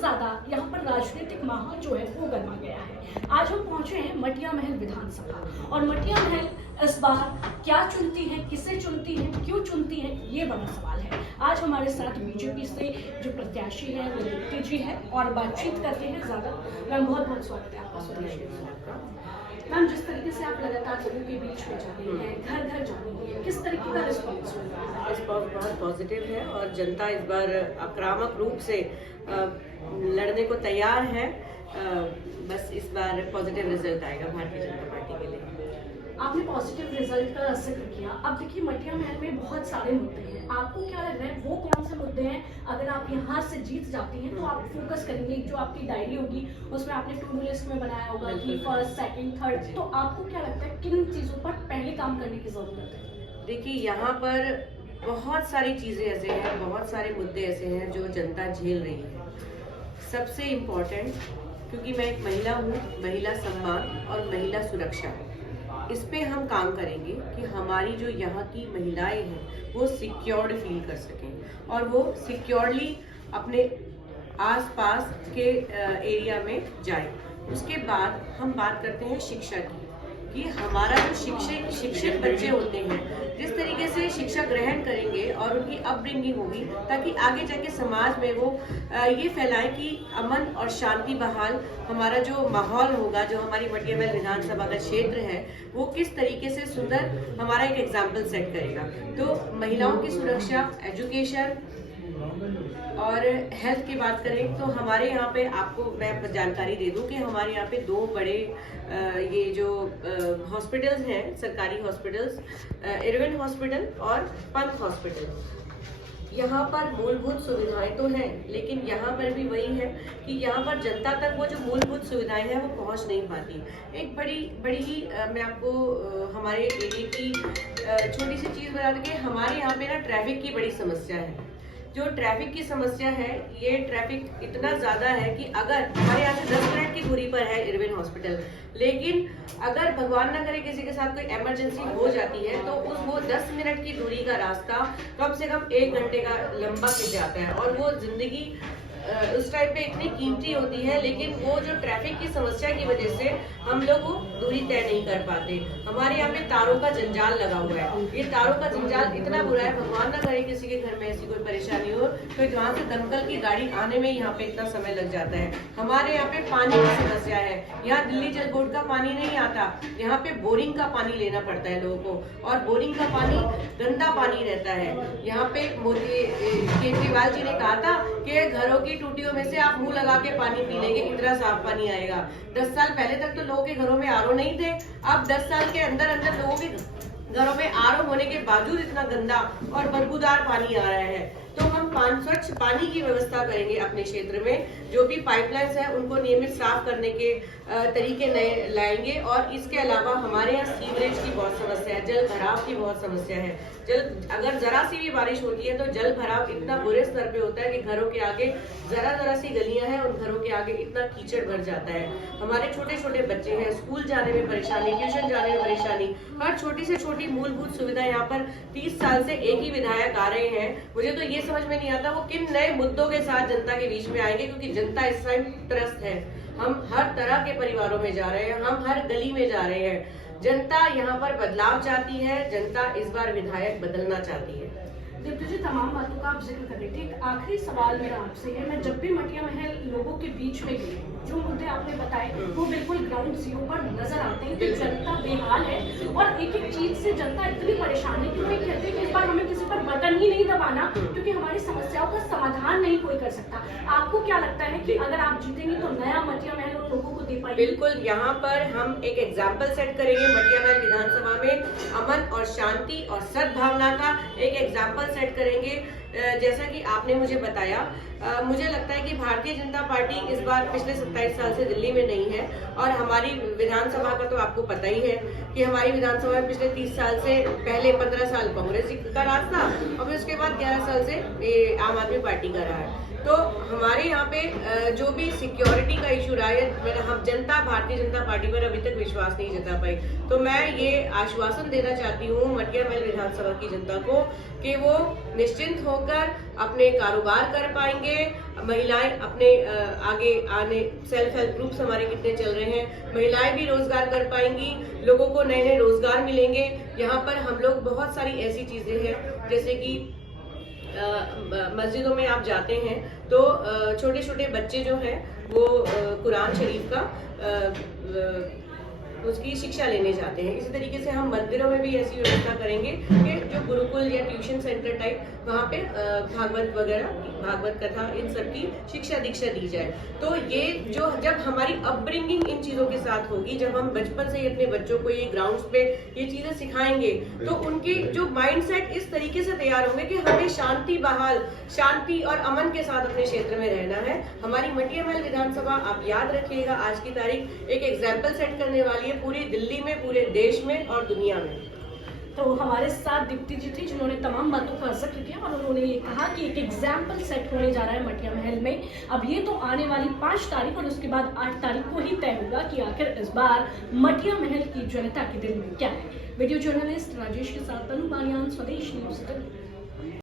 ज्यादा यहाँ पर राजनीतिक माहौल जो है वो गर्मा गया है। आज हम पहुंचे हैं मटिया महल विधानसभा, और मटिया महल इस बार क्या चुनती है, किसे चुनती है, क्यों चुनती है, ये बड़ा सवाल है। आज हमारे साथ बीजेपी से जो प्रत्याशी है वो दीप्ति जी है, और बातचीत करते हैं ज्यादा। मैम बहुत बहुत स्वागत है आपका स्वदेश। मैम, जिस तरीके से आप लगातार लोगों के बीच में जा रही हैं, घर घर जा रही हैं, किस तरीके का रिस्पॉन्स मिल रहा है? रिस्पॉन्स बहुत पॉजिटिव है और जनता इस बार आक्रामक रूप से लड़ने को तैयार है। बस इस बार पॉजिटिव रिजल्ट आएगा भारतीय जनता पार्टी के लिए। आपने पॉजिटिव रिजल्ट का जिक्र किया। अब देखिए, मटिया महल में बहुत सारे मुद्दे हैं, आपको क्या लग रहा है वो कौन से मुद्दे हैं अगर आप यहाँ से जीत जाती हैं तो आप फोकस करेंगे? जो आपकी डायरी होगी उसमें आपने टू डू लिस्ट में बनाया होगा कि फर्स्ट, सेकंड, थर्ड, तो आपको क्या लगता है किन चीजों पर पहले काम करने की जरूरत है? देखिए, यहाँ पर बहुत सारी चीजें ऐसे हैं, बहुत सारे मुद्दे ऐसे हैं जो जनता झेल रही है। सबसे इम्पोर्टेंट, क्योंकि मैं एक महिला हूँ, महिला सम्मान और महिला सुरक्षा, इस पे हम काम करेंगे कि हमारी जो यहाँ की महिलाएं हैं वो सिक्योर्ड फील कर सकें और वो सिक्योरली अपने आसपास के एरिया में जाए। उसके बाद हम बात करते हैं शिक्षा की, कि हमारा जो शिक्षित बच्चे होते हैं जिस तरीके से शिक्षा ग्रहण करेंगे और उनकी अपब्रिंगिंग होगी, ताकि आगे जाके समाज में वो ये फैलाए कि अमन और शांति बहाल हमारा जो माहौल होगा, जो हमारी मटिया महल विधानसभा का क्षेत्र है वो किस तरीके से सुंदर हमारा एक एग्जाम्पल सेट करेगा। तो महिलाओं की सुरक्षा, एजुकेशन और हेल्थ की बात करें तो हमारे यहाँ पे आपको मैं जानकारी दे दूं कि हमारे यहाँ पे दो बड़े ये जो हॉस्पिटल्स हैं, सरकारी हॉस्पिटल्स, इरविन हॉस्पिटल और पंत हॉस्पिटल। यहाँ पर मूलभूत सुविधाएं तो हैं, लेकिन यहाँ पर भी वही है कि यहाँ पर जनता तक वो जो मूलभूत सुविधाएं हैं वो पहुँच नहीं पाती। एक बड़ी ही मैं आपको हमारे एरिया की छोटी सी चीज़ बता दूं कि हमारे यहाँ पे ना ट्रैफिक की बड़ी समस्या है। जो ट्रैफिक की समस्या है, ये ट्रैफिक इतना ज़्यादा है कि अगर हमारे यहाँ से 10 मिनट की दूरी पर है इरविन हॉस्पिटल, लेकिन अगर भगवान ना करे किसी के साथ कोई इमरजेंसी हो जाती है तो वो 10 मिनट की दूरी का रास्ता कम से कम 1 घंटे का लंबा खिंच जाता है, और वो जिंदगी उस टाइम पे इतनी कीमती होती है, लेकिन वो जो ट्रैफिक की समस्या की वजह से हम लोग वो दूरी तय नहीं कर पाते। हमारे यहाँ पे तारों का जंजाल लगा हुआ है, ये तारों का जंजाल इतना बुरा है, भगवान ना करे किसी के घर में ऐसी कोई परेशानी हो तो वहाँ से दमकल की गाड़ी आने में यहाँ पे इतना समय लग जाता है। हमारे यहाँ पे पानी की समस्या है, यहाँ दिल्ली जल बोर्ड का पानी नहीं आता, यहाँ पे बोरिंग का पानी लेना पड़ता है लोगों को, और बोरिंग का पानी गंदा पानी रहता है। यहाँ पे मोदी केजरीवाल जी ने कहा था कि घरों की टूटियों में से आप मुंह लगा के पानी पी लेंगे, इतना साफ पानी आएगा। 10 साल पहले तक तो लोगों के घरों में आरओ नहीं थे, अब 10 साल के अंदर लोगों के घरों में आरओ होने के बावजूद इतना गंदा और बदबूदार पानी आ रहा है। तो हम स्वच्छ पानी की व्यवस्था करेंगे अपने क्षेत्र में, जो भी पाइपलाइंस है उनको नियमित साफ करने के तरीके नए लाएंगे। और इसके अलावा हमारे यहाँ सीवरेज की बहुत समस्या है, जल भराव की बहुत समस्या है। अगर जरा सी भी बारिश होती है तो जल भराव इतना बुरे स्तर पे होता है कि घरों के आगे जरा सी गलियां हैं, उन घरों के आगे इतना कीचड़ भर जाता है। हमारे छोटे छोटे बच्चे हैं, स्कूल जाने में परेशानी, ट्यूशन जाने में परेशानी, हर छोटी से छोटी मूलभूत सुविधा यहाँ पर 30 साल से एक ही विधायक आ रहे हैं। मुझे तो ये समझ में नहीं आता वो किन नए मुद्दों के साथ जनता के बीच में आएंगे, क्योंकि जनता इस टाइम त्रस्त है। हम हर तरह के परिवारों में जा रहे हैं, हम हर गली में जा रहे हैं। जनता यहाँ पर बदलाव चाहती है, जनता इस बार विधायक बदलना चाहती है। दीप्ति जी, तमाम बातों का आप जिक्र कर रहे थे, एक आखिरी सवाल मेरा आपसे है। मैं जब भी मटिया महल लोगों के बीच में गई, जो मुद्दे आपने बताए वो बिल्कुल ग्राउंड जीरो पर नजर आते हैं कि जनता बेहाल है, और एक एक चीज से जनता इतनी परेशान है कि वो कहते हैं कि इस बार हमें किसी पर बटन ही नहीं दबाना, क्योंकि हमारी समस्याओं का समाधान नहीं कोई कर सकता। आपको क्या लगता है कि अगर आप जीतेंगे तो नया मटिया महल उन लोगों को दे पाएंगे? बिल्कुल, यहाँ पर हम एक एग्जाम्पल सेट करेंगे मटिया महल विधानसभा में, अमन और शांति और सद्भावना का एक एग्जाम्पल सेट करेंगे। जैसा कि आपने मुझे बताया, मुझे लगता है कि भारतीय जनता पार्टी इस बार पिछले 27 साल से दिल्ली में नहीं है, और हमारी विधानसभा का तो आपको पता ही है कि हमारी विधानसभा में पिछले 30 साल से पहले 15 साल कांग्रेस का राज था, और फिर उसके बाद 11 साल से आम आदमी पार्टी का रहा है। तो हमारे यहाँ पे जो भी सिक्योरिटी का इशू रहा है, हम जनता भारतीय जनता पार्टी पर अभी तक विश्वास नहीं जता पाई। तो मैं ये आश्वासन देना चाहती हूँ मटिया महल विधानसभा की जनता को कि वो निश्चिंत होकर अपने कारोबार कर पाएंगे, महिलाएं अपने आगे आने, सेल्फ हेल्प ग्रुप्स हमारे कितने चल रहे हैं, महिलाएं भी रोजगार कर पाएंगी, लोगों को नए नए रोजगार मिलेंगे। यहाँ पर हम लोग बहुत सारी ऐसी चीजें हैं जैसे कि मस्जिदों में आप जाते हैं तो छोटे छोटे बच्चे जो हैं वो कुरान शरीफ का उसकी शिक्षा लेने जाते हैं। इसी तरीके से हम मंदिरों में भी ऐसी व्यवस्था करेंगे कि जो गुरुकुल या ट्यूशन सेंटर टाइप वहाँ पे भागवत वगैरह, भागवत कथा, इन सब की शिक्षा दीक्षा दी जाए। तो ये जो जब हमारी अपब्रिंगिंग इन चीजों के साथ होगी, जब हम बचपन से ही अपने बच्चों को ये ग्राउंड्स पे ये चीजें सिखाएंगे तो उनकी जो माइंडसेट इस तरीके से तैयार होंगे कि हमें शांति बहाल, शांति और अमन के साथ अपने क्षेत्र में रहना है। हमारी मटिया महल विधानसभा, आप याद रखिएगा, आज की तारीख एक एग्जाम्पल सेट करने वाली है पूरी दिल्ली में, पूरे देश में और दुनिया में। तो हमारे साथ दीप्ति जी थी जिन्होंने तमाम बातों का जिक्र किया और उन्होंने ये कहा कि एक एग्जाम्पल सेट होने जा रहा है मटिया महल में। अब ये तो आने वाली 5 तारीख और उसके बाद 8 तारीख को ही तय होगा कि आखिर इस बार मटिया महल की जनता के दिल में क्या है। वीडियो जर्नलिस्ट राजेश के साथ तनु बालियान, स्वदेश न्यूज दिल्ली।